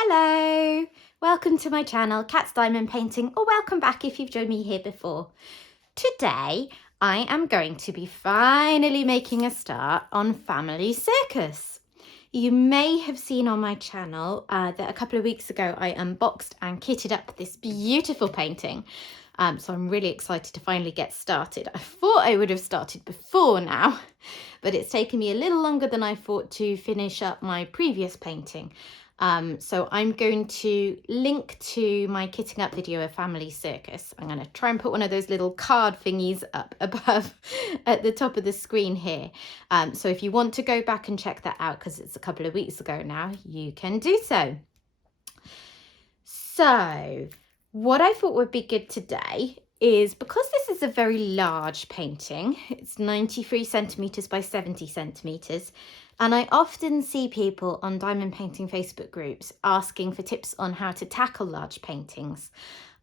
Hello, welcome to my channel, Cat's Diamond Painting, or welcome back if you've joined me here before. Today, I am going to be finally making a start on Family Circus. You may have seen on my channel that a couple of weeks ago I unboxed and kitted up this beautiful painting. So I'm really excited to finally get started. I thought I would have started before now, but it's taken me a little longer than I thought to finish up my previous painting. So I'm going to link to my kitting up video of Family Circus. I'm going to try and put one of those little card thingies up above at the top of the screen here. So if you want to go back and check that out, because it's a couple of weeks ago now, you can do so. So what I thought would be good today is, because this is a very large painting, it's 93 centimetres by 70 centimetres, and I often see people on diamond painting Facebook groups asking for tips on how to tackle large paintings.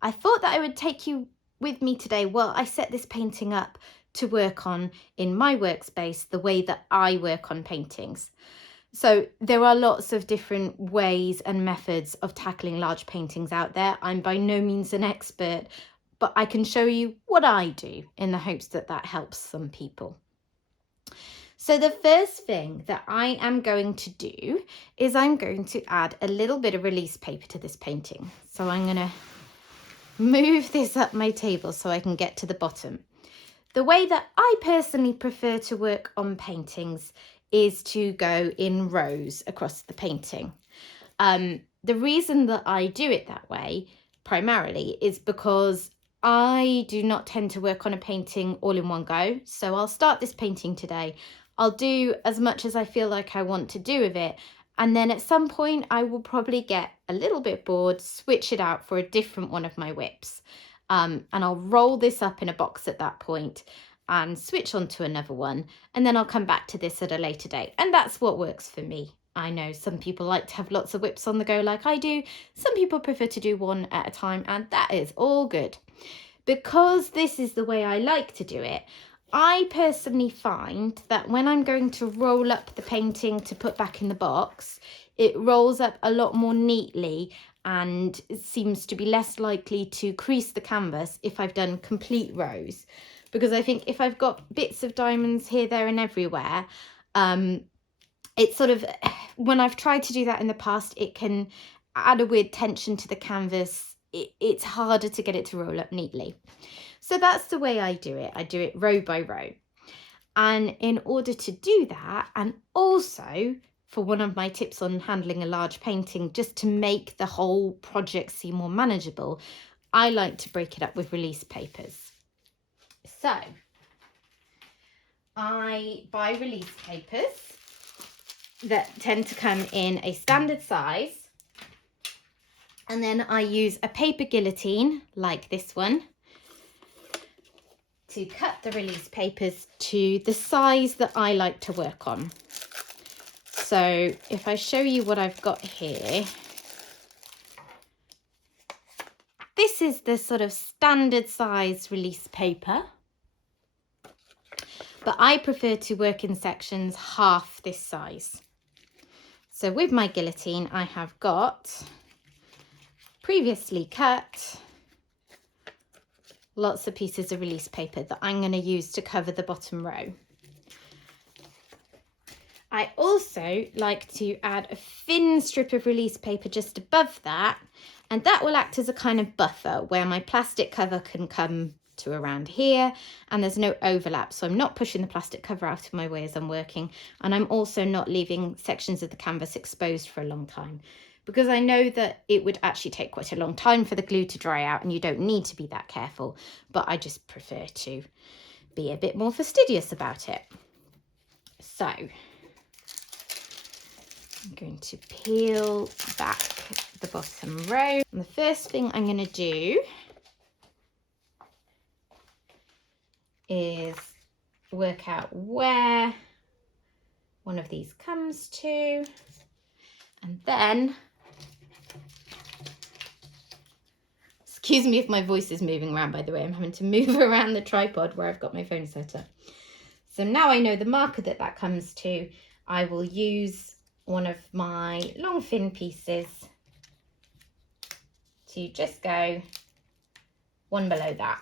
I thought that I would take you with me today while I set this painting up to work on in my workspace the way that I work on paintings. So there are lots of different ways and methods of tackling large paintings out there. I'm by no means an expert, but I can show you what I do in the hopes that that helps some people. So the first thing that I am going to do is I'm going to add a little bit of release paper to this painting. So I'm going to move this up my table so I can get to the bottom. The way that I personally prefer to work on paintings is to go in rows across the painting. The reason that I do it that way primarily is because I do not tend to work on a painting all in one go. So I'll start this painting today. I'll do as much as I feel like I want to do with it. And then at some point I will probably get a little bit bored, switch it out for a different one of my WIPs. And I'll roll this up in a box at that point and switch on to another one. And then I'll come back to this at a later date. And that's what works for me. I know some people like to have lots of WIPs on the go like I do. Some people prefer to do one at a time, and that is all good. Because this is the way I like to do it, I personally find that when I'm going to roll up the painting to put back in the box, it rolls up a lot more neatly and it seems to be less likely to crease the canvas if I've done complete rows. Because I think if I've got bits of diamonds here, there and everywhere, it's sort of, when I've tried to do that in the past, it can add a weird tension to the canvas. It's harder to get it to roll up neatly. So that's the way I do it. I do it row by row. And in order to do that, and also for one of my tips on handling a large painting, just to make the whole project seem more manageable, I like to break it up with release papers. So I buy release papers that tend to come in a standard size. And then I use a paper guillotine like this one to cut the release papers to the size that I like to work on. So if I show you what I've got here, this is the sort of standard size release paper, but I prefer to work in sections half this size. So with my guillotine, I have got previously cut lots of pieces of release paper that I'm going to use to cover the bottom row. I also like to add a thin strip of release paper just above that, and that will act as a kind of buffer where my plastic cover can come to around here and there's no overlap, so I'm not pushing the plastic cover out of my way as I'm working, and I'm also not leaving sections of the canvas exposed for a long time, because I know that it would actually take quite a long time for the glue to dry out and you don't need to be that careful, but I just prefer to be a bit more fastidious about it. So I'm going to peel back the bottom row, and the first thing I'm going to do is work out where one of these comes to, and then, excuse me if my voice is moving around, by the way, I'm having to move around the tripod where I've got my phone set up. So now I know the marker that that comes to, I will use one of my long thin pieces to just go one below that.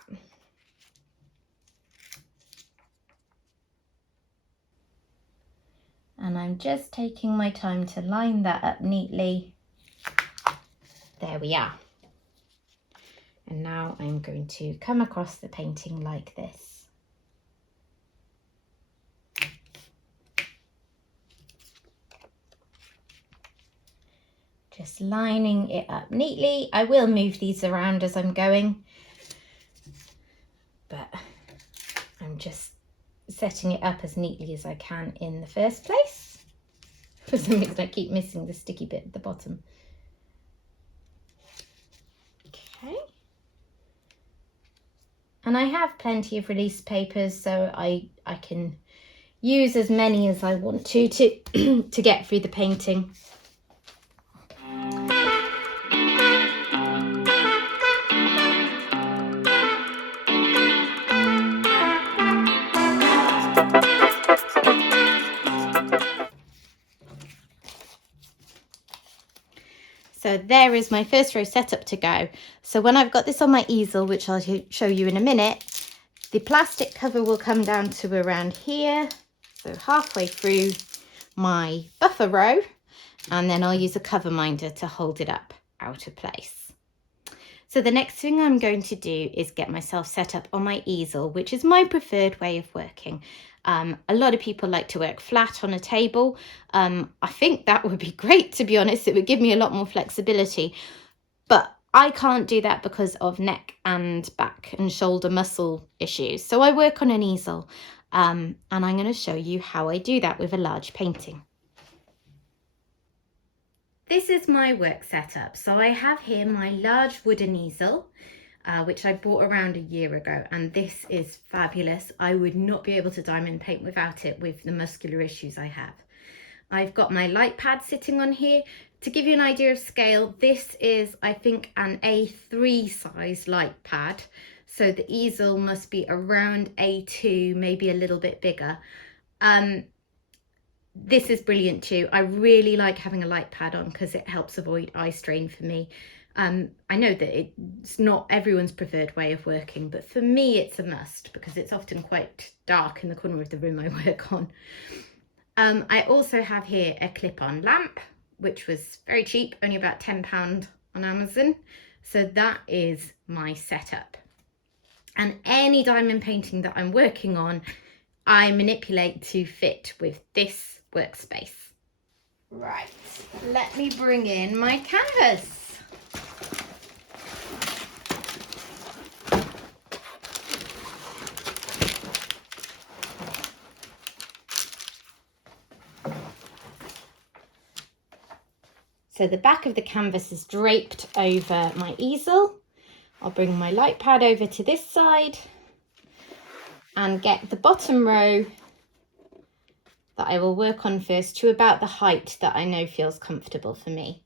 And I'm just taking my time to line that up neatly. There we are. And now I'm going to come across the painting like this. Just lining it up neatly. I will move these around as I'm going, but I'm just setting it up as neatly as I can in the first place. For some reason I keep missing the sticky bit at the bottom. Okay. And I have plenty of release papers, so I can use as many as I want to get through the painting. So there is my first row setup to go. So when I've got this on my easel, which I'll show you in a minute, the plastic cover will come down to around here, so halfway through my buffer row, and then I'll use a cover minder to hold it up out of place. So the next thing I'm going to do is get myself set up on my easel, which is my preferred way of working. A lot of people like to work flat on a table. I think that would be great, to be honest. It would give me a lot more flexibility, but I can't do that because of neck and back and shoulder muscle issues. So I work on an easel, and I'm going to show you how I do that with a large painting. This is my work setup. So I have here my large wooden easel, which I bought around a year ago, and this is fabulous. I would not be able to diamond paint without it with the muscular issues I have. I've got my light pad sitting on here. To give you an idea of scale, this is, I think, an A3 size light pad. So the easel must be around A2, maybe a little bit bigger. This is brilliant too. I really like having a light pad on because it helps avoid eye strain for me. I know that it's not everyone's preferred way of working, but for me it's a must because it's often quite dark in the corner of the room I work on. I also have here a clip-on lamp, which was very cheap, only about £10 on Amazon. So that is my setup. And any diamond painting that I'm working on, I manipulate to fit with this workspace. Right, let me bring in my canvas. So the back of the canvas is draped over my easel. I'll bring my light pad over to this side and get the bottom row that I will work on first to about the height that I know feels comfortable for me.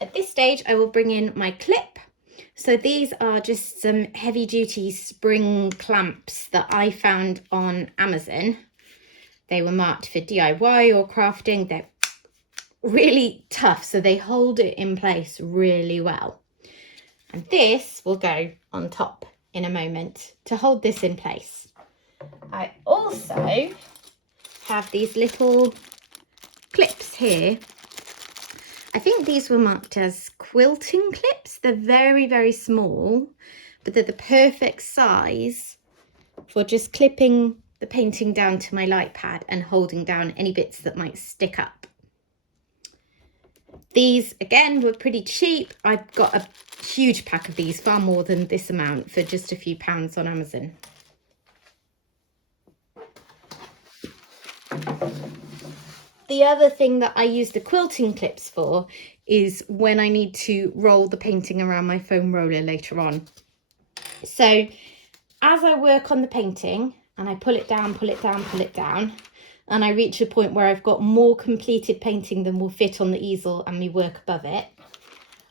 At this stage, I will bring in my clip. So these are just some heavy duty spring clamps that I found on Amazon. They were marked for DIY or crafting. They're really tough, so they hold it in place really well. And this will go on top in a moment to hold this in place. I also have these little clips here. I think these were marked as quilting clips. They're very, very small, but they're the perfect size for just clipping the painting down to my light pad and holding down any bits that might stick up. These, again, were pretty cheap. I got a huge pack of these, far more than this amount, for just a few pounds on Amazon. The other thing that I use the quilting clips for is when I need to roll the painting around my foam roller later on. So as I work on the painting and I pull it down, pull it down, pull it down, and I reach a point where I've got more completed painting than will fit on the easel and me work above it,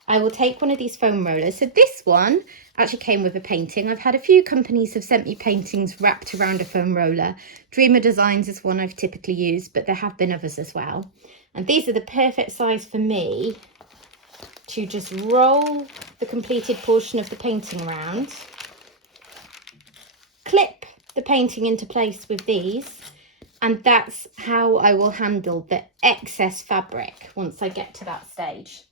I will take one of these foam rollers. So this one actually came with a painting. I've had a few companies have sent me paintings wrapped around a foam roller. Dreamer Designs is one I've typically used, but there have been others as well. And these are the perfect size for me to just roll the completed portion of the painting around, clip the painting into place with these, and that's how I will handle the excess fabric once I get to that stage.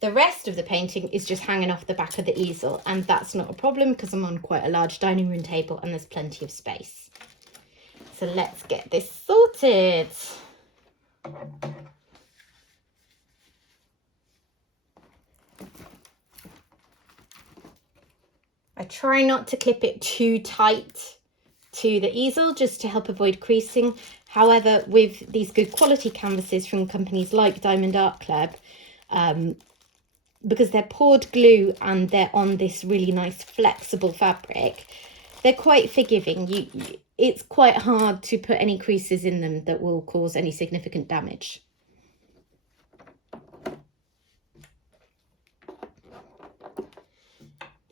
The rest of the painting is just hanging off the back of the easel, and that's not a problem because I'm on quite a large dining room table and there's plenty of space. So let's get this sorted. I try not to clip it too tight to the easel just to help avoid creasing. However, with these good quality canvases from companies like Diamond Art Club, because they're poured glue and they're on this really nice flexible fabric, they're quite forgiving. It's quite hard to put any creases in them that will cause any significant damage.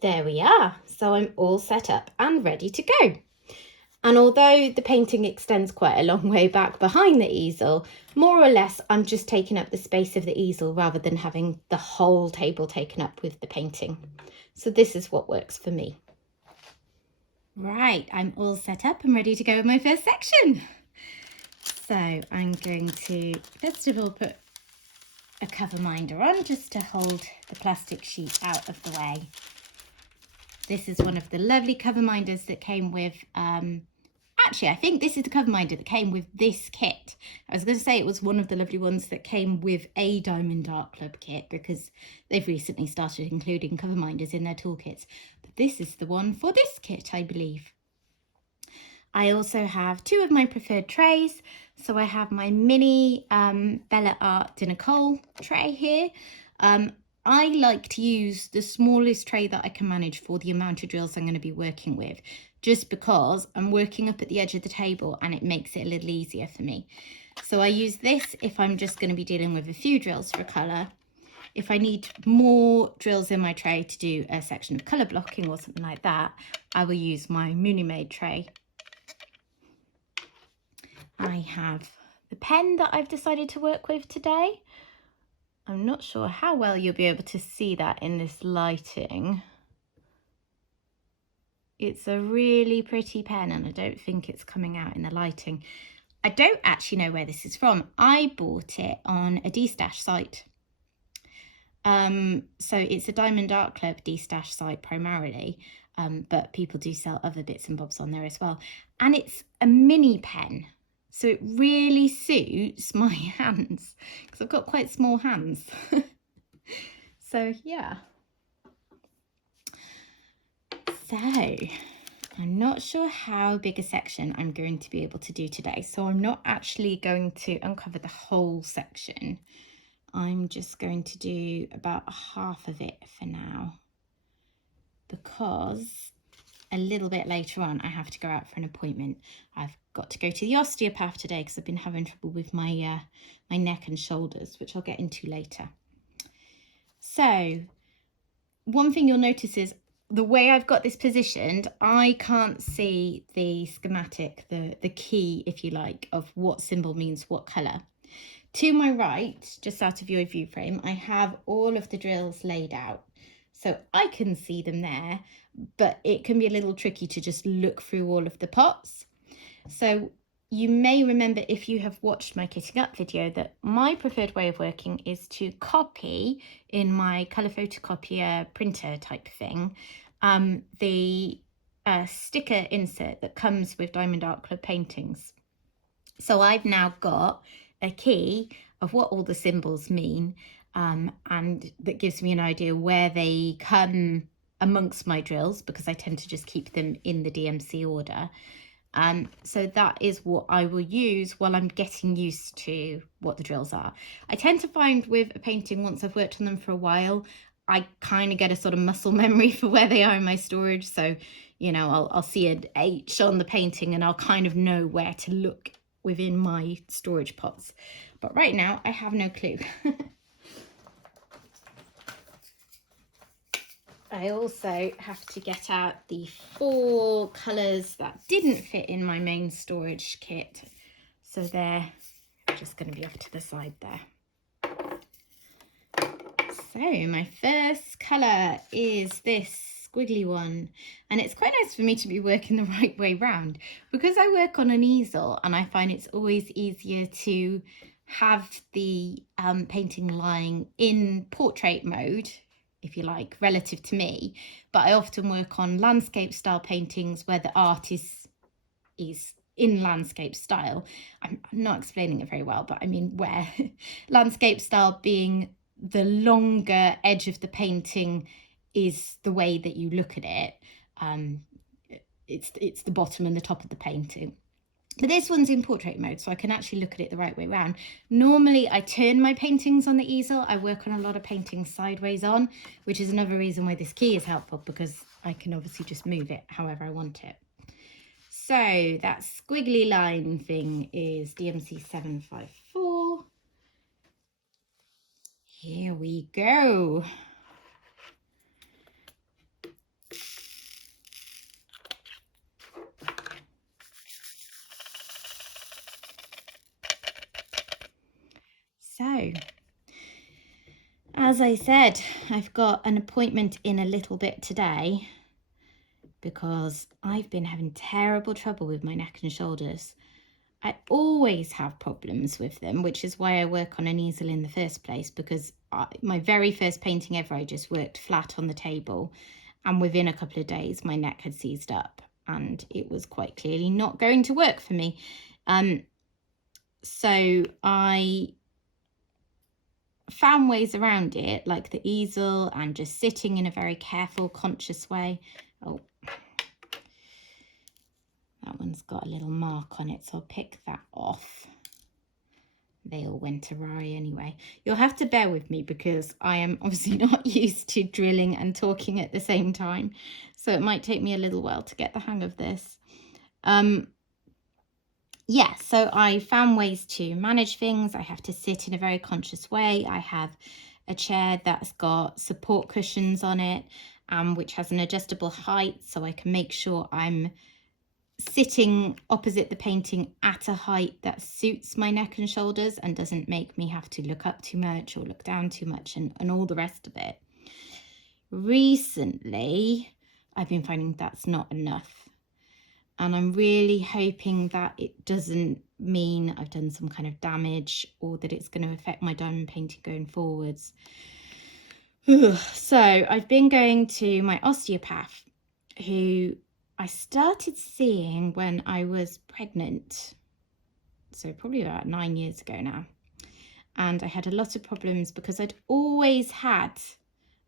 There we are. So I'm all set up and ready to go. And although the painting extends quite a long way back behind the easel, more or less I'm just taking up the space of the easel rather than having the whole table taken up with the painting. So this is what works for me. Right, I'm all set up and ready to go with my first section. So I'm going to first of all put a cover minder on just to hold the plastic sheet out of the way. This is one of the lovely cover minders that came with, actually I think this is the cover minder that came with this kit. I was going to say it was one of the lovely ones that came with a Diamond Art Club kit because they've recently started including cover minders in their toolkits. But this is the one for this kit, I believe. I also have two of my preferred trays. So I have my mini Bella Art Dinner Coal tray here. I like to use the smallest tray that I can manage for the amount of drills I'm going to be working with, just because I'm working up at the edge of the table and it makes it a little easier for me. So I use this if I'm just going to be dealing with a few drills for colour. If I need more drills in my tray to do a section of colour blocking or something like that, I will use my Mooney Made tray. I have the pen that I've decided to work with today. I'm not sure how well you'll be able to see that in this lighting. It's a really pretty pen and I don't think it's coming out in the lighting. I don't actually know where this is from. I bought it on a D-Stash site. So it's a Diamond Art Club D-Stash site primarily, but people do sell other bits and bobs on there as well. And it's a mini pen. So it really suits my hands because I've got quite small hands. So yeah. So I'm not sure how big a section I'm going to be able to do today. So I'm not actually going to uncover the whole section. I'm just going to do about half of it for now, because a little bit later on I have to go out for an appointment. I've got to go to the osteopath today because I've been having trouble with my my neck and shoulders, which I'll get into later. So one thing you'll notice is the way I've got this positioned, I can't see the schematic, the key, if you like, of what symbol means what colour. To my right, just out of your view frame, I have all of the drills laid out. So I can see them there, but it can be a little tricky to just look through all of the pots. So you may remember, if you have watched my kitting up video, that my preferred way of working is to copy in my colour photocopier printer type thing, the sticker insert that comes with Diamond Art Club paintings. So I've now got a key of what all the symbols mean, and that gives me an idea where they come amongst my drills, because I tend to just keep them in the DMC order. So that is what I will use while I'm getting used to what the drills are. I tend to find with a painting, once I've worked on them for a while, I kind of get a sort of muscle memory for where they are in my storage. So, you know, I'll see an H on the painting and I'll kind of know where to look within my storage pots. But right now I have no clue. I also have to get out the 4 colours that didn't fit in my main storage kit. So they're just going to be off to the side there. So my first colour is this squiggly one, and it's quite nice for me to be working the right way round because I work on an easel, and I find it's always easier to have the painting lying in portrait mode, if you like, relative to me. But I often work on landscape style paintings where the art is in landscape style. I'm not explaining it very well, but I mean where landscape style being the longer edge of the painting is the way that you look at it. It's the bottom and the top of the painting. But this one's in portrait mode, so I can actually look at it the right way around. Normally, I turn my paintings on the easel. I work on a lot of paintings sideways on, which is another reason why this key is helpful, because I can obviously just move it however I want it. So that squiggly line thing is DMC 754. Here we go. So, as I said, I've got an appointment in a little bit today because I've been having terrible trouble with my neck and shoulders. I always have problems with them, which is why I work on an easel in the first place, because my very first painting ever, I just worked flat on the table, and within a couple of days my neck had seized up and it was quite clearly not going to work for me. So I found ways around it, like the easel and just sitting in a very careful, conscious way. Oh, that one's got a little mark on it, so I'll pick that off. They all went awry anyway. You'll have to bear with me because I am obviously not used to drilling and talking at the same time, so it might take me a little while to get the hang of this. Yeah, so I found ways to manage things. I have to sit in a very conscious way. I have a chair that's got support cushions on it, which has an adjustable height, so I can make sure I'm sitting opposite the painting at a height that suits my neck and shoulders and doesn't make me have to look up too much or look down too much and all the rest of it. Recently, I've been finding that's not enough. And I'm really hoping that it doesn't mean I've done some kind of damage or that it's going to affect my diamond painting going forwards. So I've been going to my osteopath, who I started seeing when I was pregnant, so probably about 9 years ago now. And I had a lot of problems because I'd always had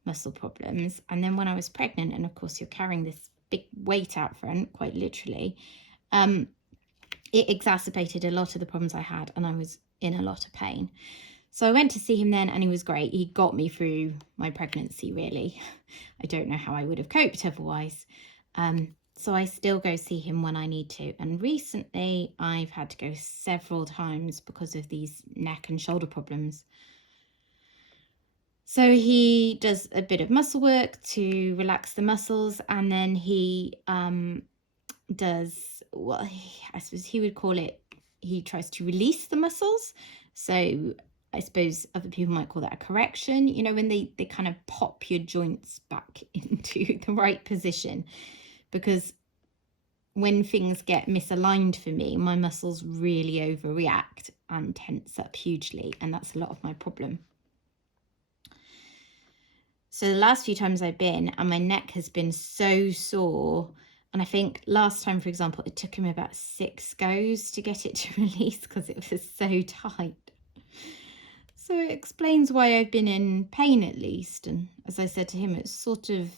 muscle problems. And then when I was pregnant, and of course you're carrying this big weight out front, quite literally, it exacerbated a lot of the problems I had, and I was in a lot of pain. So I went to see him then, and he was great. He got me through my pregnancy, really. I don't know how I would have coped otherwise. So I still go see him when I need to. And recently I've had to go several times because of these neck and shoulder problems. So he does a bit of muscle work to relax the muscles, and then he does what I suppose he would call it, he tries to release the muscles. So I suppose other people might call that a correction, you know, when they kind of pop your joints back into the right position. Because when things get misaligned for me, my muscles really overreact and tense up hugely, and that's a lot of my problem. So the last few times I've been, and my neck has been so sore, and I think last time, for example, it took him about 6 goes to get it to release because it was so tight. So it explains why I've been in pain, at least. And as I said to him, it's sort of,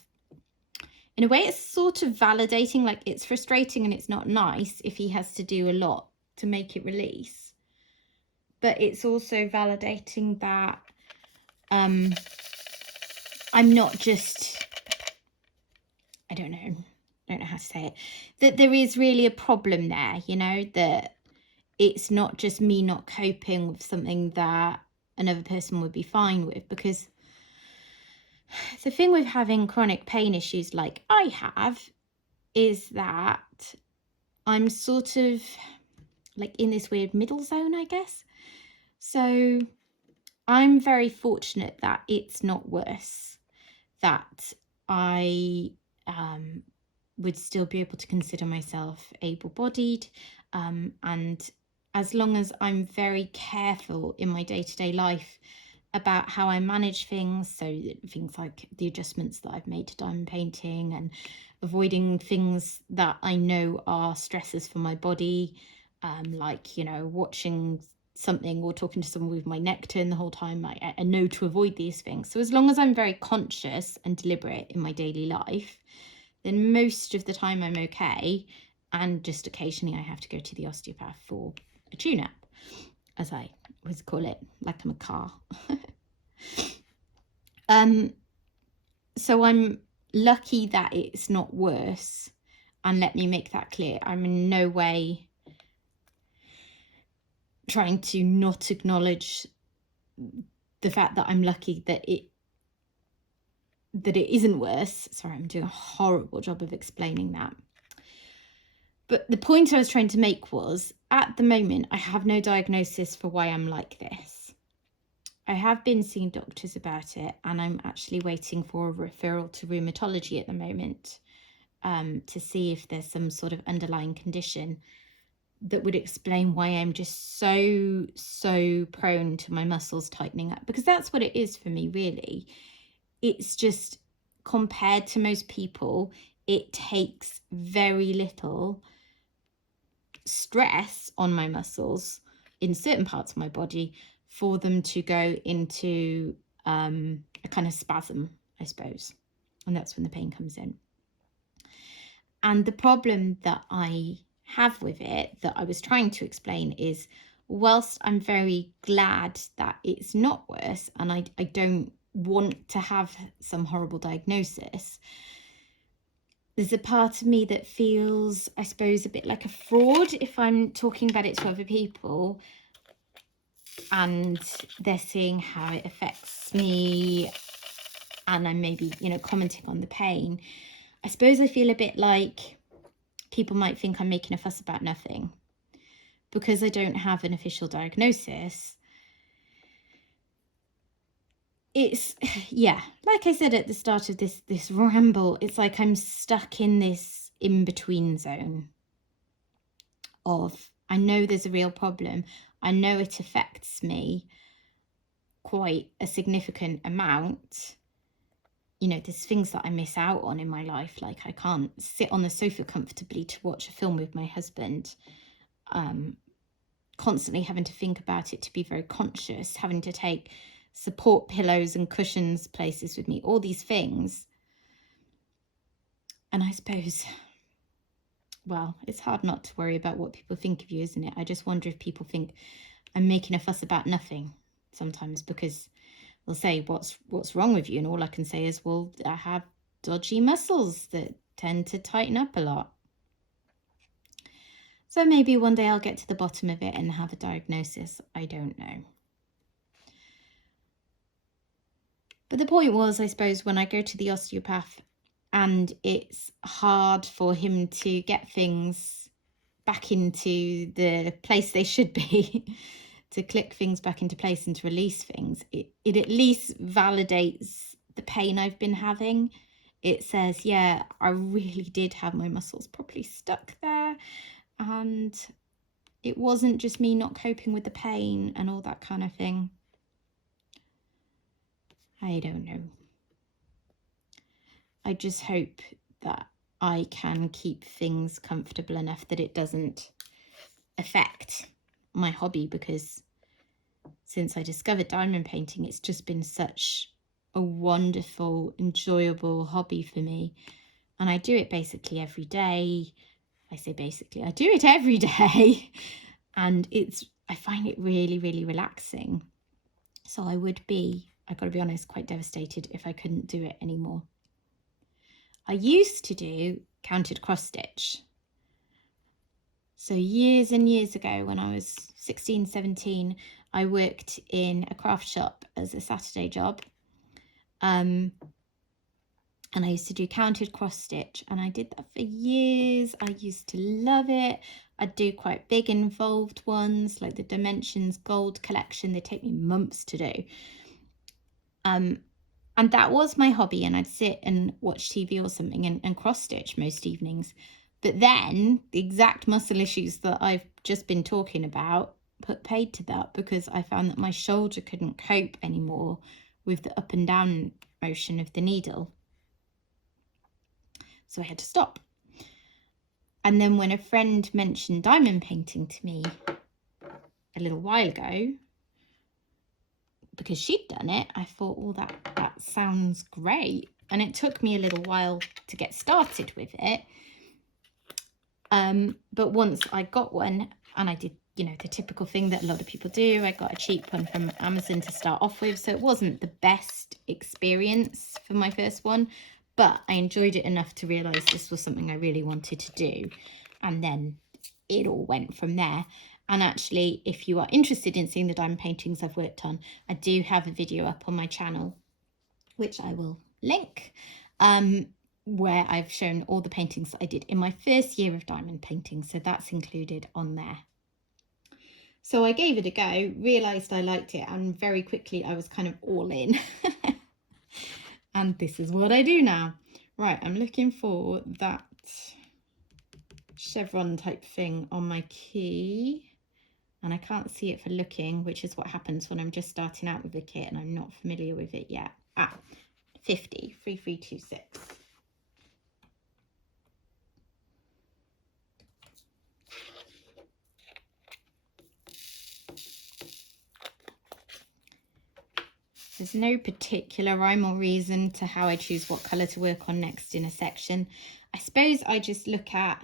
in a way, it's sort of validating. Like, it's frustrating and it's not nice if he has to do a lot to make it release. But it's also validating that I'm not just, I don't know how to say it, that there is really a problem there, you know, that it's not just me not coping with something that another person would be fine with. Because the thing with having chronic pain issues like I have is that I'm sort of like in this weird middle zone, I guess. So I'm very fortunate that it's not worse, that I would still be able to consider myself able-bodied, and as long as I'm very careful in my day-to-day life about how I manage things, so things like the adjustments that I've made to diamond painting and avoiding things that I know are stresses for my body, like, you know, watching something or talking to someone with my neck turned the whole time. I know to avoid these things. So as long as I'm very conscious and deliberate in my daily life, then most of the time I'm okay. And just occasionally I have to go to the osteopath for a tune-up, as I always call it, like I'm a car. So I'm lucky that it's not worse. And let me make that clear. I'm in no way trying to not acknowledge the fact that I'm lucky that it isn't worse. Sorry, I'm doing a horrible job of explaining that. But the point I was trying to make was, at the moment, I have no diagnosis for why I'm like this. I have been seeing doctors about it, and I'm actually waiting for a referral to rheumatology at the moment, to see if there's some sort of underlying condition that would explain why I'm just so prone to my muscles tightening up. Because that's what it is for me, really. It's just, compared to most people, it takes very little stress on my muscles in certain parts of my body for them to go into a kind of spasm, I suppose. And that's when the pain comes in. And the problem that I have with it, that I was trying to explain, is whilst I'm very glad that it's not worse, and I don't want to have some horrible diagnosis, there's a part of me that feels, I suppose, a bit like a fraud if I'm talking about it to other people and they're seeing how it affects me, and I'm maybe, you know, commenting on the pain. I suppose I feel a bit like people might think I'm making a fuss about nothing because I don't have an official diagnosis. It's, yeah, like I said at the start of this ramble, it's like I'm stuck in this in-between zone of, I know there's a real problem, I know it affects me quite a significant amount. You know, there's things that I miss out on in my life, like I can't sit on the sofa comfortably to watch a film with my husband, constantly having to think about it, to be very conscious, having to take support pillows and cushions places with me, all these things. And I suppose, well, it's hard not to worry about what people think of you, isn't it? I just wonder if people think I'm making a fuss about nothing sometimes, because they'll say, what's wrong with you? And all I can say is, well, I have dodgy muscles that tend to tighten up a lot. So maybe one day I'll get to the bottom of it and have a diagnosis. I don't know. But the point was, I suppose, when I go to the osteopath and it's hard for him to get things back into the place they should be, to click things back into place and to release things, it at least validates the pain I've been having. It says, yeah, I really did have my muscles properly stuck there, and it wasn't just me not coping with the pain and all that kind of thing. I don't know. I just hope that I can keep things comfortable enough that it doesn't affect my hobby, because since I discovered diamond painting, it's just been such a wonderful, enjoyable hobby for me. And I do it basically every day. I say basically, I do it every day. And I find it really, really relaxing. So I would be, I've got to be honest, quite devastated if I couldn't do it anymore. I used to do counted cross stitch. So years and years ago, when I was 16, 17, I worked in a craft shop as a Saturday job. And I used to do counted cross stitch, and I did that for years. I used to love it. I'd do quite big involved ones like the Dimensions Gold collection. They take me months to do. And that was my hobby, and I'd sit and watch TV or something and cross stitch most evenings. But then the exact muscle issues that I've just been talking about put paid to that, because I found that my shoulder couldn't cope anymore with the up and down motion of the needle. So I had to stop. And then when a friend mentioned diamond painting to me a little while ago, because she'd done it, I thought, well, that sounds great. And it took me a little while to get started with it. But once I got one, and I did, you know, the typical thing that a lot of people do, I got a cheap one from Amazon to start off with. So it wasn't the best experience for my first one, but I enjoyed it enough to realise this was something I really wanted to do. And then it all went from there. And actually, if you are interested in seeing the diamond paintings I've worked on, I do have a video up on my channel, which I will link, where I've shown all the paintings that I did in my first year of diamond painting. So that's included on there. So I gave it a go, realised I liked it, and very quickly I was kind of all in. And this is what I do now. Right, I'm looking for that chevron type thing on my key, and I can't see it for looking, which is what happens when I'm just starting out with the kit and I'm not familiar with it yet. 50, 3326. There's no particular rhyme or reason to how I choose what colour to work on next in a section. I suppose I just look at,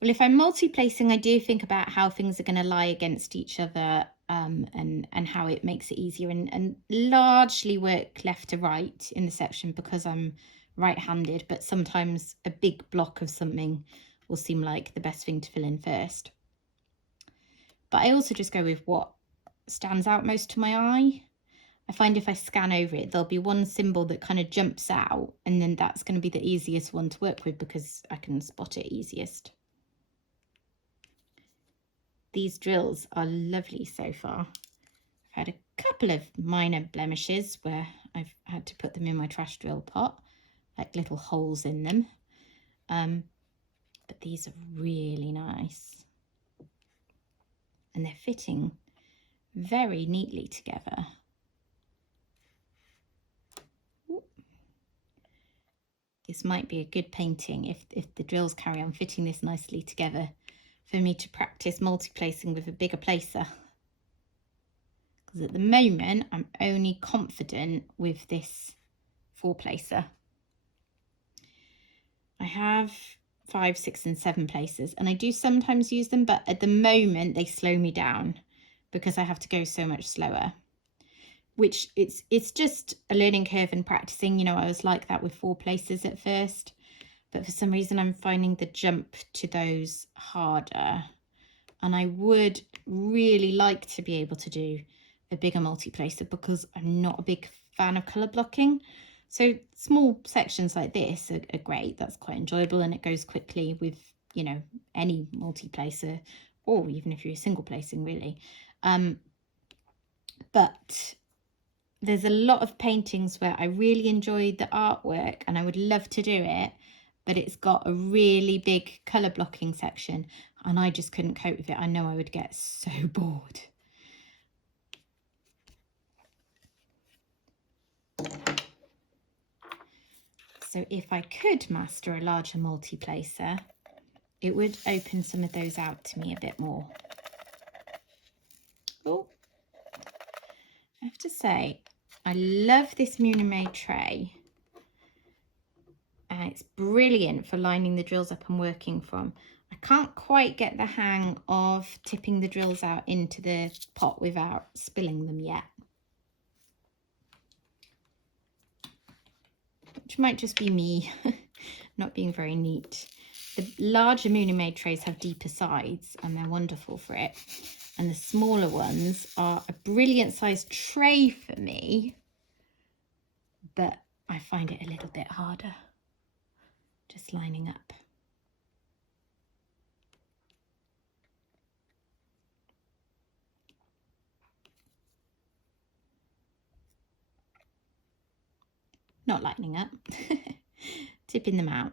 well, if I'm multi-placing, I do think about how things are going to lie against each other, and how it makes it easier, and largely work left to right in the section because I'm right-handed, but sometimes a big block of something will seem like the best thing to fill in first. But I also just go with what stands out most to my eye. I find if I scan over it, there'll be one symbol that kind of jumps out, and then that's going to be the easiest one to work with because I can spot it easiest. These drills are lovely so far. I've had a couple of minor blemishes where I've had to put them in my trash drill pot, like little holes in them. But these are really nice. And they're fitting very neatly together. This might be a good painting if the drills carry on fitting this nicely together, for me to practice multi-placing with a bigger placer. Because at the moment, I'm only confident with this 4-placer. I have 5, 6 and 7 placers, and I do sometimes use them, but at the moment they slow me down because I have to go so much slower. Which it's just a learning curve and practicing. You know, I was like that with 4 placers at first, but for some reason I'm finding the jump to those harder, and I would really like to be able to do a bigger multi-placer because I'm not a big fan of colour blocking. So small sections like this are great. That's quite enjoyable, and it goes quickly with, you know, any multi-placer, or even if you're single placing really. But there's a lot of paintings where I really enjoyed the artwork and I would love to do it, but it's got a really big colour blocking section and I just couldn't cope with it. I know I would get so bored. So if I could master a larger multi-placer, it would open some of those out to me a bit more. Oh, I have to say, I love this Munimade tray. It's brilliant for lining the drills up and working from. I can't quite get the hang of tipping the drills out into the pot without spilling them yet. Which might just be me not being very neat. The larger Munimade trays have deeper sides and they're wonderful for it. And the smaller ones are a brilliant sized tray for me, but I find it a little bit harder just lining up. Not lining up, tipping them out.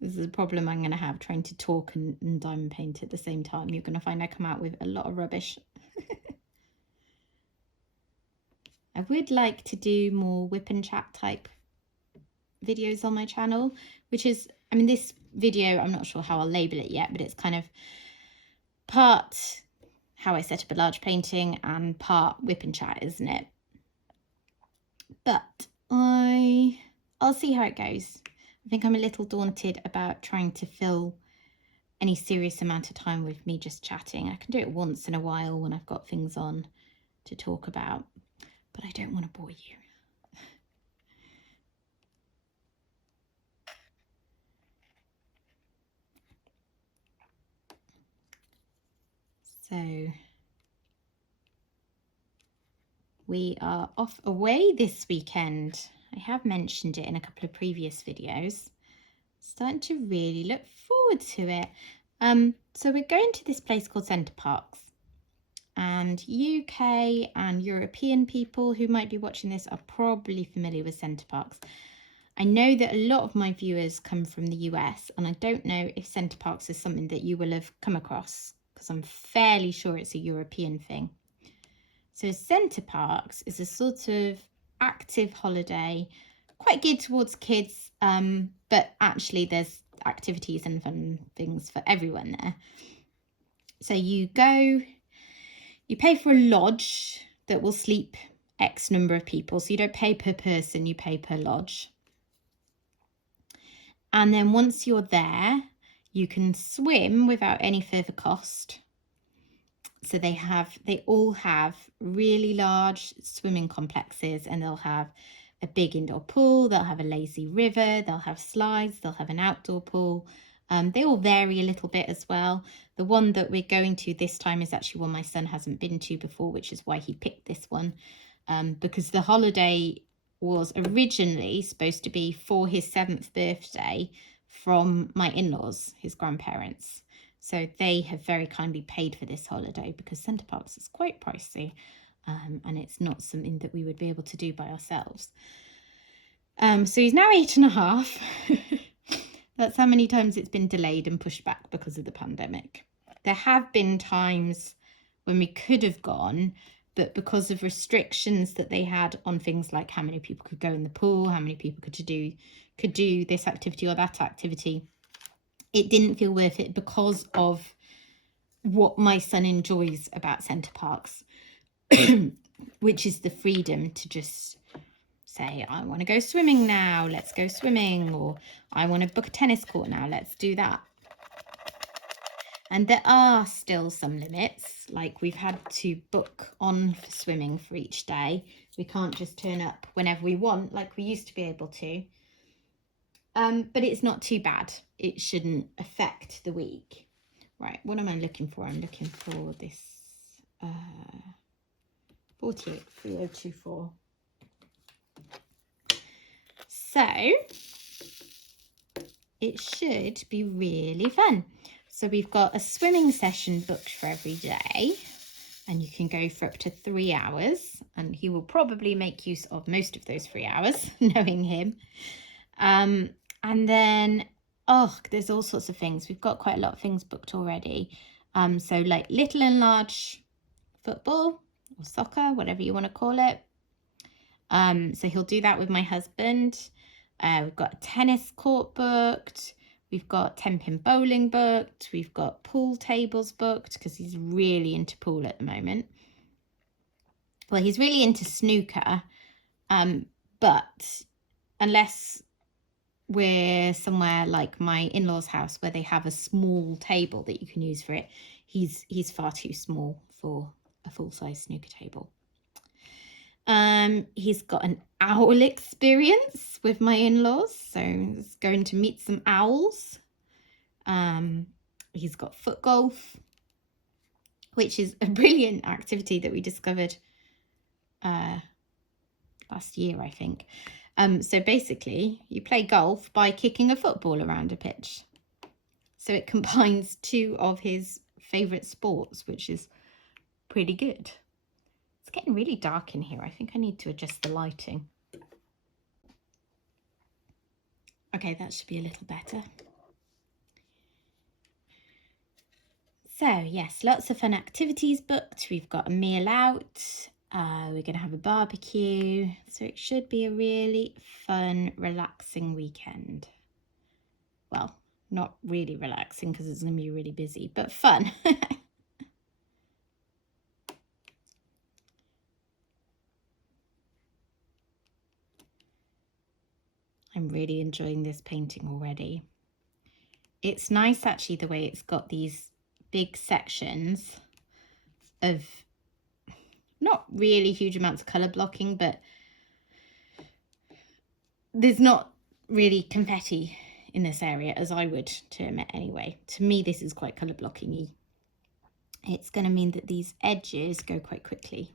This is a problem I'm going to have trying to talk and diamond paint at the same time. You're going to find I come out with a lot of rubbish. I would like to do more whip and chat type videos on my channel, which is, I mean, this video, I'm not sure how I'll label it yet, but it's kind of part how I set up a large painting and part whip and chat, isn't it? But I'll see how it goes. I think I'm a little daunted about trying to fill any serious amount of time with me just chatting. I can do it once in a while when I've got things on to talk about, but I don't want to bore you. So we are off away this weekend. I have mentioned it in a couple of previous videos. Starting to really look forward to it. So we're going to this place called Centre Parks, and UK and European people who might be watching this are probably familiar with Centre Parks. I know that a lot of my viewers come from the US, and I don't know if Centre Parks is something that you will have come across, because I'm fairly sure it's a European thing. So Centre Parks is a sort of active holiday, quite geared towards kids, but actually there's activities and fun things for everyone there. So you go, you pay for a lodge that will sleep X number of people. So you don't pay per person, you pay per lodge. And then once you're there, you can swim without any further cost. So they all have really large swimming complexes, and they'll have a big indoor pool, they'll have a lazy river, they'll have slides, they'll have an outdoor pool. They all vary a little bit as well. The one that we're going to this time is actually one my son hasn't been to before, which is why he picked this one, because the holiday was originally supposed to be for his 7th birthday from my in-laws, his grandparents. So they have very kindly paid for this holiday because Centre Parks is quite pricey, and it's not something that we would be able to do by ourselves. So he's now 8.5. That's how many times it's been delayed and pushed back because of the pandemic. There have been times when we could have gone, but because of restrictions that they had on things like how many people could go in the pool, how many people could do this activity or that activity, it didn't feel worth it because of what my son enjoys about Centre Parks, which is the freedom to just say, I want to go swimming now, let's go swimming, or I want to book a tennis court now, let's do that. And there are still some limits, like we've had to book on for swimming for each day. We can't just turn up whenever we want like we used to be able to. But it's not too bad. It shouldn't affect the week. Right, what am I looking for? I'm looking for this 483024. So it should be really fun. So we've got a swimming session booked for every day, and you can go for up to 3 hours, and he will probably make use of most of those 3 hours, knowing him. And then, there's all sorts of things. We've got quite a lot of things booked already. So like little and large football or soccer, whatever you want to call it. So he'll do that with my husband. We've got a tennis court booked. We've got 10-pin bowling booked. We've got pool tables booked because he's really into pool at the moment. Well, he's really into snooker, but unless we're somewhere like my in-laws' house where they have a small table that you can use for it, he's far too small for a full-size snooker table. He's got an owl experience with my in-laws, so he's going to meet some owls. He's got foot golf, which is a brilliant activity that we discovered last year, I think. So basically, you play golf by kicking a football around a pitch. So it combines two of his favourite sports, which is pretty good. It's getting really dark in here. I think I need to adjust the lighting. Okay, that should be a little better. So yes, lots of fun activities booked. We've got a meal out. We're going to have a barbecue. So it should be a really fun, relaxing weekend. Well, not really relaxing because it's going to be really busy, but fun. I'm really enjoying this painting already. It's nice actually the way it's got these big sections of not really huge amounts of colour blocking, but there's not really confetti in this area, as I would term it anyway. To me, this is quite colour blocking-y. It's going to mean that these edges go quite quickly.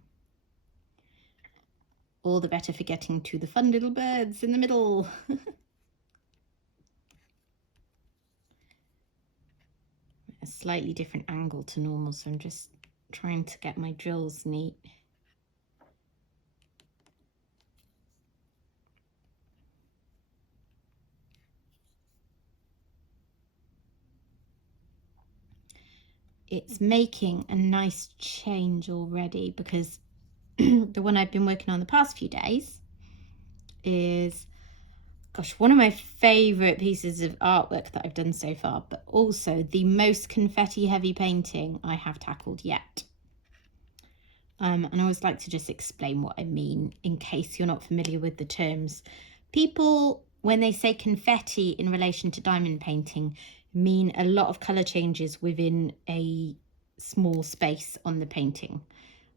All the better for getting to the fun little birds in the middle. A slightly different angle to normal, so I'm just trying to get my drills neat. It's making a nice change already, because the one I've been working on the past few days is, gosh, one of my favourite pieces of artwork that I've done so far, but also the most confetti heavy painting I have tackled yet. And I always like to just explain what I mean in case you're not familiar with the terms. People, when they say confetti in relation to diamond painting, mean a lot of colour changes within a small space on the painting.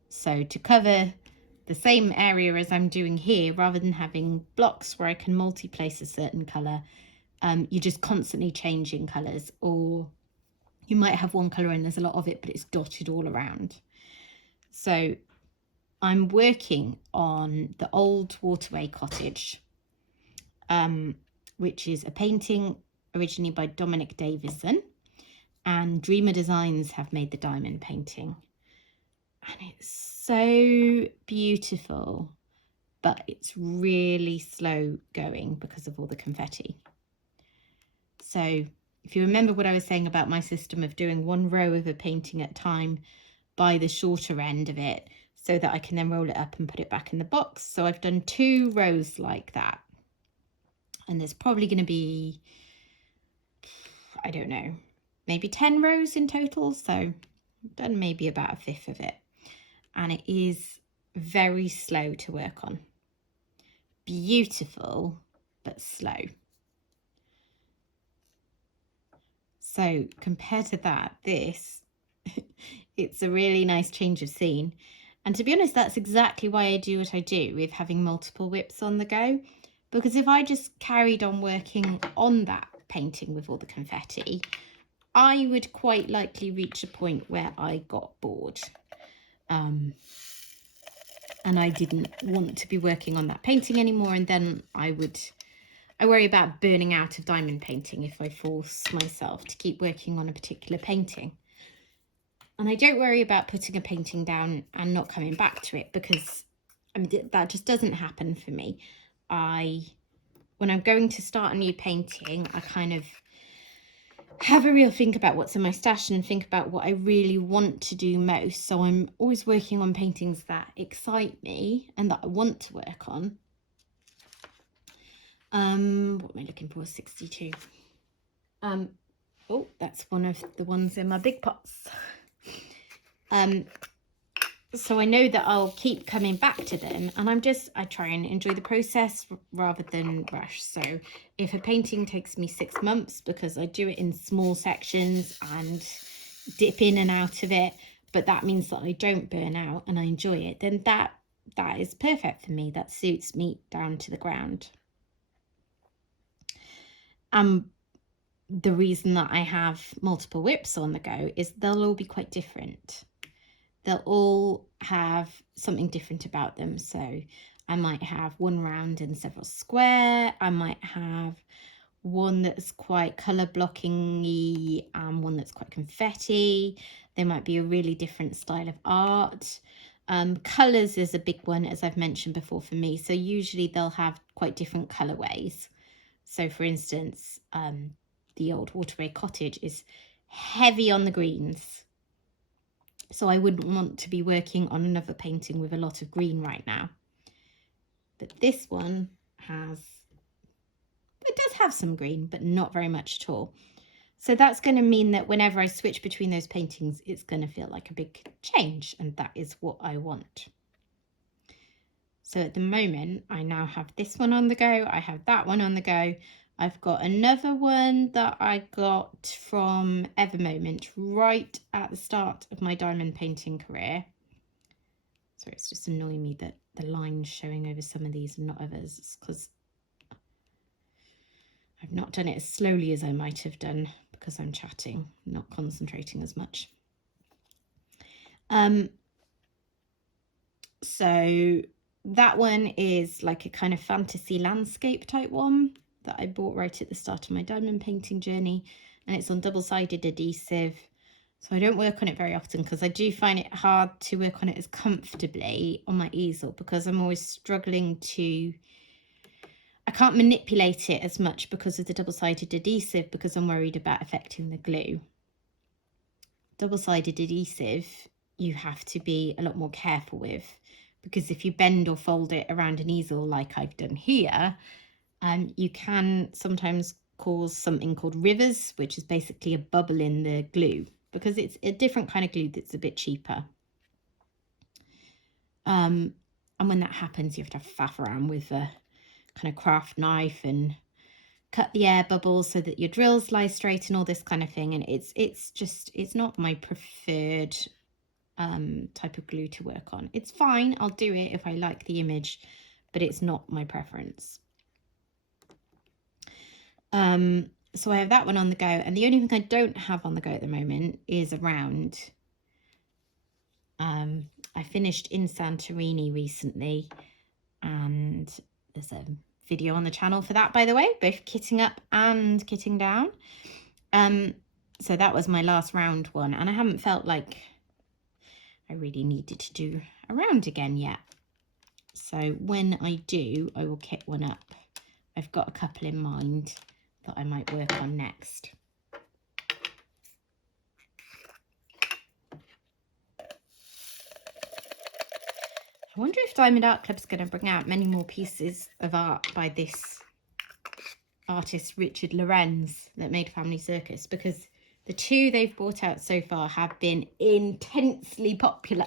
So to cover the same area as I'm doing here, rather than having blocks where I can multi-place a certain colour, you're just constantly changing colours, or you might have one colour and there's a lot of it, but it's dotted all around. So I'm working on the Old Waterway Cottage, which is a painting originally by Dominic Davison, and Dreamer Designs have made the diamond painting. And it's so beautiful, but it's really slow going because of all the confetti. So if you remember what I was saying about my system of doing one row of a painting at a time by the shorter end of it, so that I can then roll it up and put it back in the box. So I've done 2 rows like that. And there's probably going to be, I don't know, maybe 10 rows in total. So I've done maybe about a fifth of it. And it is very slow to work on. Beautiful, but slow. So compared to that, this, it's a really nice change of scene. And to be honest, that's exactly why I do what I do with having multiple WIPs on the go. Because if I just carried on working on that painting with all the confetti, I would quite likely reach a point where I got bored. And I didn't want to be working on that painting anymore. And then I worry about burning out of diamond painting if I force myself to keep working on a particular painting. And I don't worry about putting a painting down and not coming back to it, because I mean, that just doesn't happen for me. When I'm going to start a new painting, I kind of have a real think about what's in my stash and think about what I really want to do most. So I'm always working on paintings that excite me and that I want to work on. What am I looking for? 62. Oh, that's one of the ones in my big pots. So I know that I'll keep coming back to them, and I try and enjoy the process rather than rush. So if a painting takes me 6 months, because I do it in small sections and dip in and out of it, but that means that I don't burn out and I enjoy it, then that is perfect for me. That suits me down to the ground. The reason that I have multiple WIPs on the go is they'll all be quite different. They'll all have something different about them. So I might have one round and several square. I might have one that's quite colour blocking-y and one that's quite confetti. They might be a really different style of art. Colours is a big one, as I've mentioned before, for me. So usually they'll have quite different colourways. So for instance, the old Waterway Cottage is heavy on the greens. So I wouldn't want to be working on another painting with a lot of green right now. But this one it does have some green, but not very much at all. So that's going to mean that whenever I switch between those paintings, it's going to feel like a big change, and that is what I want. So at the moment, I now have this one on the go. I have that one on the go. I've got another one that I got from Evermoment right at the start of my diamond painting career. So it's just annoying me that the line's showing over some of these and not others. It's because I've not done it as slowly as I might have done because I'm chatting, not concentrating as much. So that one is like a kind of fantasy landscape type one that I bought right at the start of my diamond painting journey, and it's on double-sided adhesive. So I don't work on it very often because I do find it hard to work on it as comfortably on my easel because I'm always struggling I can't manipulate it as much because of the double-sided adhesive because I'm worried about affecting the glue. Double-sided adhesive you have to be a lot more careful with because if you bend or fold it around an easel like I've done here, you can sometimes cause something called rivers, which is basically a bubble in the glue because it's a different kind of glue that's a bit cheaper. And when that happens, you have to faff around with a kind of craft knife and cut the air bubbles so that your drills lie straight and all this kind of thing. And it's not my preferred type of glue to work on. It's fine, I'll do it if I like the image, but it's not my preference. So I have that one on the go, and the only thing I don't have on the go at the moment is a round. I finished in Santorini recently, and there's a video on the channel for that, by the way, both kitting up and kitting down. So that was my last round one, and I haven't felt like I really needed to do a round again yet. So when I do, I will kit one up. I've got a couple in mind that I might work on next. I wonder if Diamond Art Club's going to bring out many more pieces of art by this artist, Richard Lorenz, that made Family Circus, because the two they've brought out so far have been intensely popular.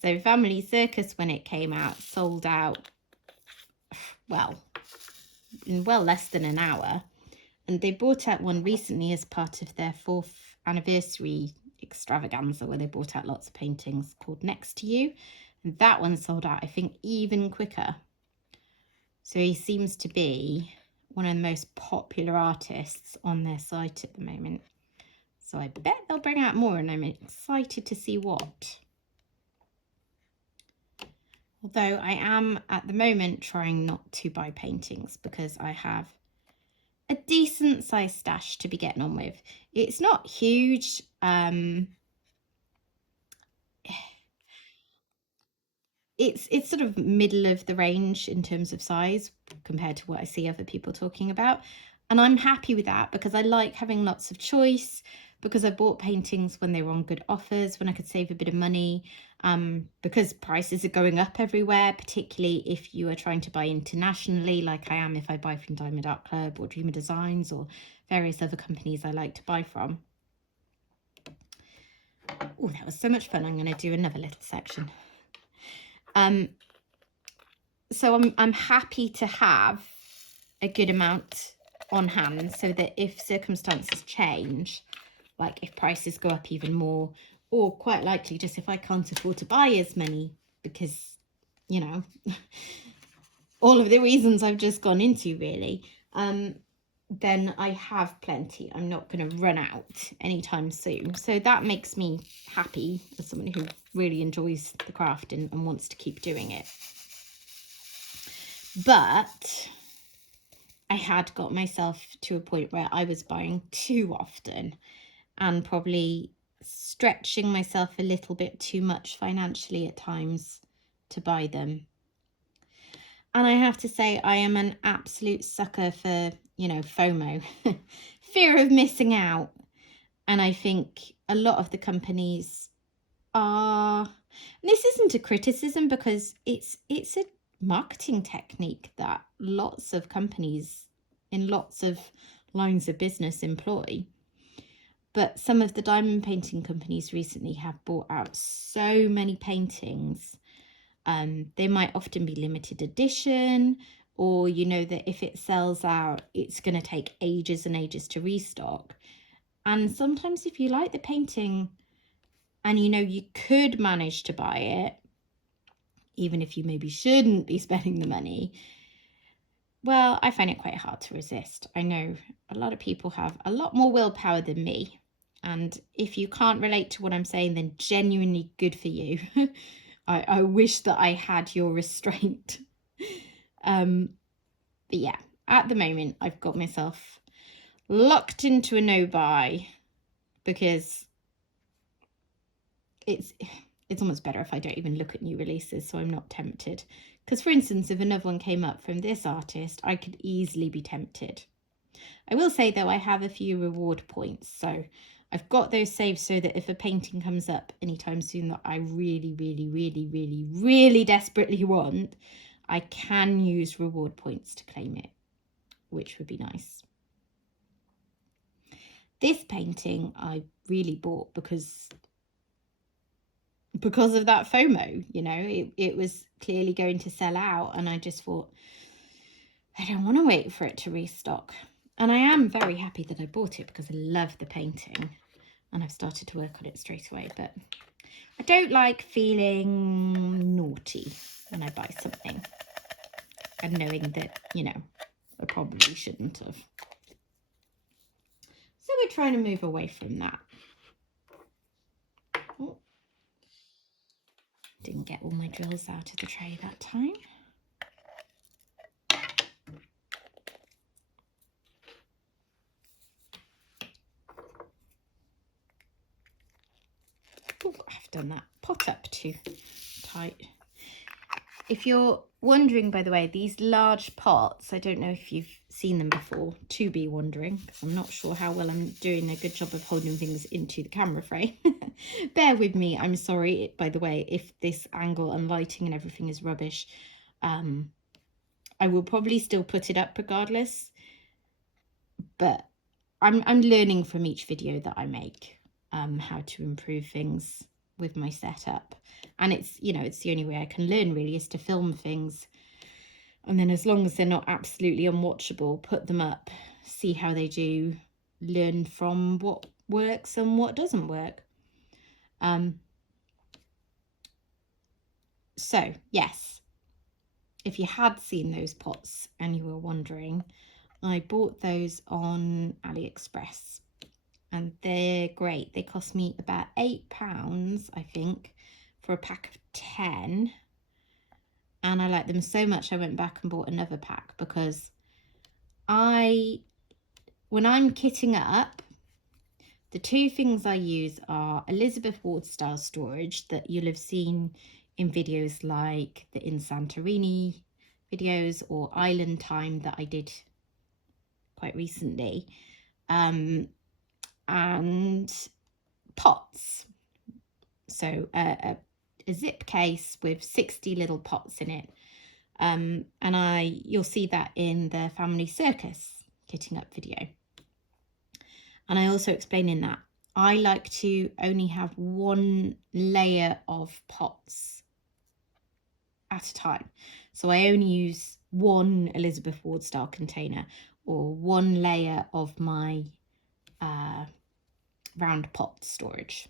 So Family Circus, when it came out, sold out, well, in well less than an hour. And they brought out one recently as part of their 4th anniversary extravaganza, where they brought out lots of paintings, called Next to You. And that one sold out, I think, even quicker. So he seems to be one of the most popular artists on their site at the moment. So I bet they'll bring out more, and I'm excited to see what. Although I am at the moment trying not to buy paintings because I have a decent size stash to be getting on with. It's not huge. It's sort of middle of the range in terms of size compared to what I see other people talking about. And I'm happy with that because I like having lots of choice, because I bought paintings when they were on good offers, when I could save a bit of money, because prices are going up everywhere, particularly if you are trying to buy internationally, like I am if I buy from Diamond Art Club or Dreamer Designs or various other companies I like to buy from. Oh, that was so much fun. I'm going to do another little section. So I'm happy to have a good amount on hand so that if circumstances change, like if prices go up even more, or quite likely just if I can't afford to buy as many because, you know, all of the reasons I've just gone into really, then I have plenty. I'm not going to run out anytime soon. So that makes me happy as someone who really enjoys the craft and wants to keep doing it. But I had got myself to a point where I was buying too often and probably stretching myself a little bit too much financially at times to buy them. And I have to say, I am an absolute sucker for, FOMO, fear of missing out. And I think a lot of the companies are, and this isn't a criticism because it's a marketing technique that lots of companies in lots of lines of business employ. But some of the diamond painting companies recently have brought out so many paintings. They might often be limited edition, or that if it sells out, it's going to take ages and ages to restock. And sometimes if you like the painting and you could manage to buy it, even if you maybe shouldn't be spending the money, well, I find it quite hard to resist. I know a lot of people have a lot more willpower than me. And if you can't relate to what I'm saying, then genuinely good for you. I wish that I had your restraint. But yeah, at the moment, I've got myself locked into a no-buy because it's almost better if I don't even look at new releases, so I'm not tempted. Because, for instance, if another one came up from this artist, I could easily be tempted. I will say, though, I have a few reward points, so I've got those saved so that if a painting comes up anytime soon that I really, really, really, really, really desperately want, I can use reward points to claim it, which would be nice. This painting I really bought because of that FOMO, it was clearly going to sell out, and I just thought, I don't want to wait for it to restock. And I am very happy that I bought it because I love the painting and I've started to work on it straight away. But I don't like feeling naughty when I buy something and knowing that, I probably shouldn't have. So we're trying to move away from that. Oh, didn't get all my drills out of the tray that time. Oh, I've done that pot up too tight. If you're wondering, by the way, these large pots, I don't know if you've seen them before, to be wondering, because I'm not sure how well I'm doing a good job of holding things into the camera frame. Bear with me, I'm sorry, by the way, if this angle and lighting and everything is rubbish. I will probably still put it up regardless, but I'm learning from each video that I make how to improve things with my setup. And it's it's the only way I can learn really, is to film things, and then as long as they're not absolutely unwatchable, put them up, see how they do, learn from what works and what doesn't work. So yes, if you had seen those pots and you were wondering, I bought those on AliExpress. And they're great. They cost me about £8, I think, for a pack of 10. And I like them so much I went back and bought another pack, because when I'm kitting up, the two things I use are Elizabeth Ward style storage that you'll have seen in videos like the In Santorini videos or Island Time that I did quite recently. And pots. So a zip case with 60 little pots in it. And you'll see that in the family Circus kitting up video. And I also explain in that I like to only have one layer of pots at a time. So I only use one Elizabeth Ward style container or one layer of my round pot storage.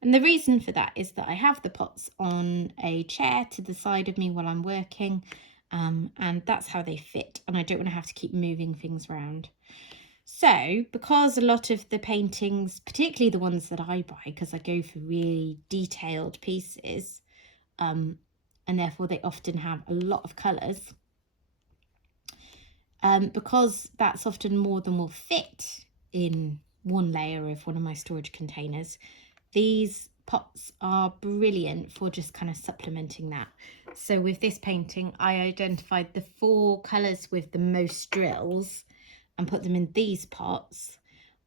And the reason for that is that I have the pots on a chair to the side of me while I'm working, and that's how they fit, and I don't want to have to keep moving things around. So because a lot of the paintings, particularly the ones that I buy, because I go for really detailed pieces, and therefore they often have a lot of colours, because that's often more than will fit in one layer of one of my storage containers. These pots are brilliant for just kind of supplementing that. So with this painting, I identified the 4 colours with the most drills and put them in these pots.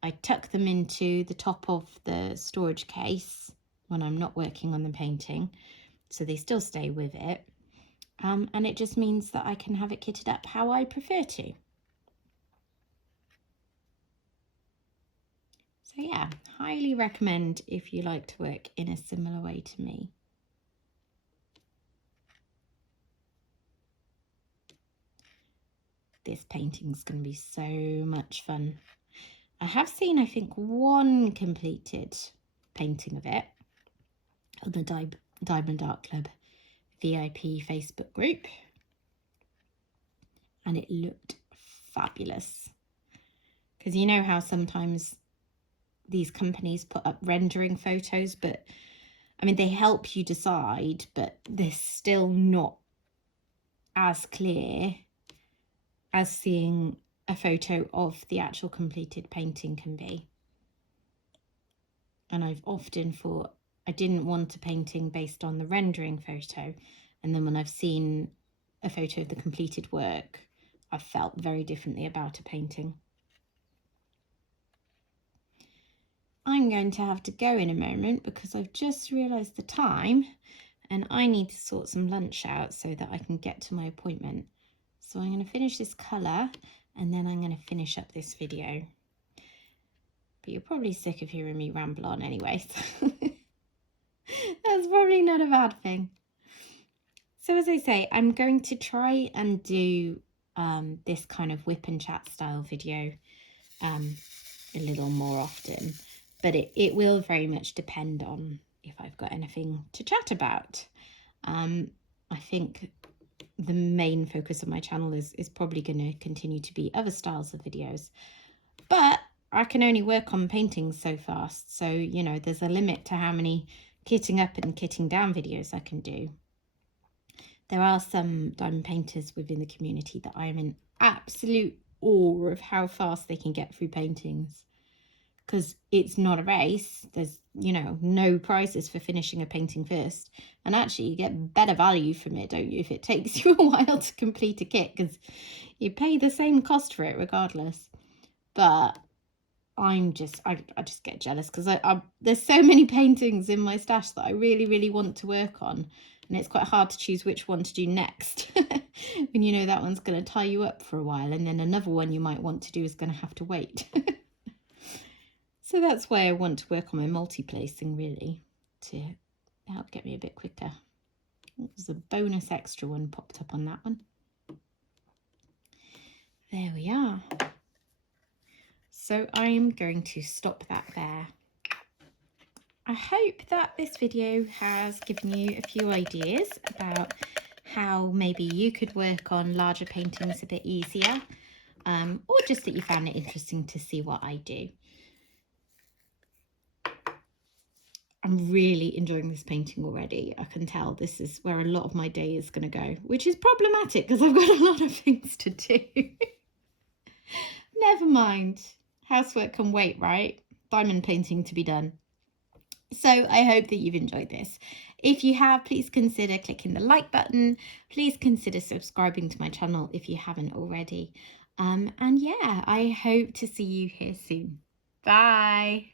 I tuck them into the top of the storage case when I'm not working on the painting, so they still stay with it. And it just means that I can have it kitted up how I prefer to. So yeah, highly recommend if you like to work in a similar way to me. This painting's going to be so much fun. I have seen, I think, one completed painting of it on the Diamond Art Club VIP Facebook group, and it looked fabulous. Because you know how sometimes these companies put up rendering photos, but I mean, they help you decide, but they're still not as clear as seeing a photo of the actual completed painting can be. And I've often thought I didn't want a painting based on the rendering photo, and then when I've seen a photo of the completed work, I've felt very differently about a painting. I'm going to have to go in a moment because I've just realised the time and I need to sort some lunch out so that I can get to my appointment. So I'm going to finish this colour and then I'm going to finish up this video. But you're probably sick of hearing me ramble on anyway, so that's probably not a bad thing. So as I say, I'm going to try and do this kind of whip and chat style video a little more often, but it will very much depend on if I've got anything to chat about. I think the main focus of my channel is probably going to continue to be other styles of videos, but I can only work on paintings so fast, so you know there's a limit to how many kitting up and kitting down videos I can do. There are some diamond painters within the community that I am in absolute awe of how fast they can get through paintings, because it's not a race. There's, you know, no prizes for finishing a painting first, and actually you get better value from it, don't you, if it takes you a while to complete a kit, because you pay the same cost for it regardless. But I just get jealous because there's so many paintings in my stash that I really want to work on, and it's quite hard to choose which one to do next when you know that one's going to tie you up for a while, and then another one you might want to do is going to have to wait. So that's why I want to work on my multi-placing, really, to help get me a bit quicker. There's a bonus extra one popped up on that one. There we are. So I'm going to stop that there. I hope that this video has given you a few ideas about how maybe you could work on larger paintings a bit easier, or just that you found it interesting to see what I do. I'm really enjoying this painting already. I can tell this is where a lot of my day is going to go, which is problematic because I've got a lot of things to do. Never mind. Housework can wait, right? Diamond painting to be done. So I hope that you've enjoyed this. If you have, please consider clicking the like button. Please consider subscribing to my channel if you haven't already. And yeah, I hope to see you here soon. Bye.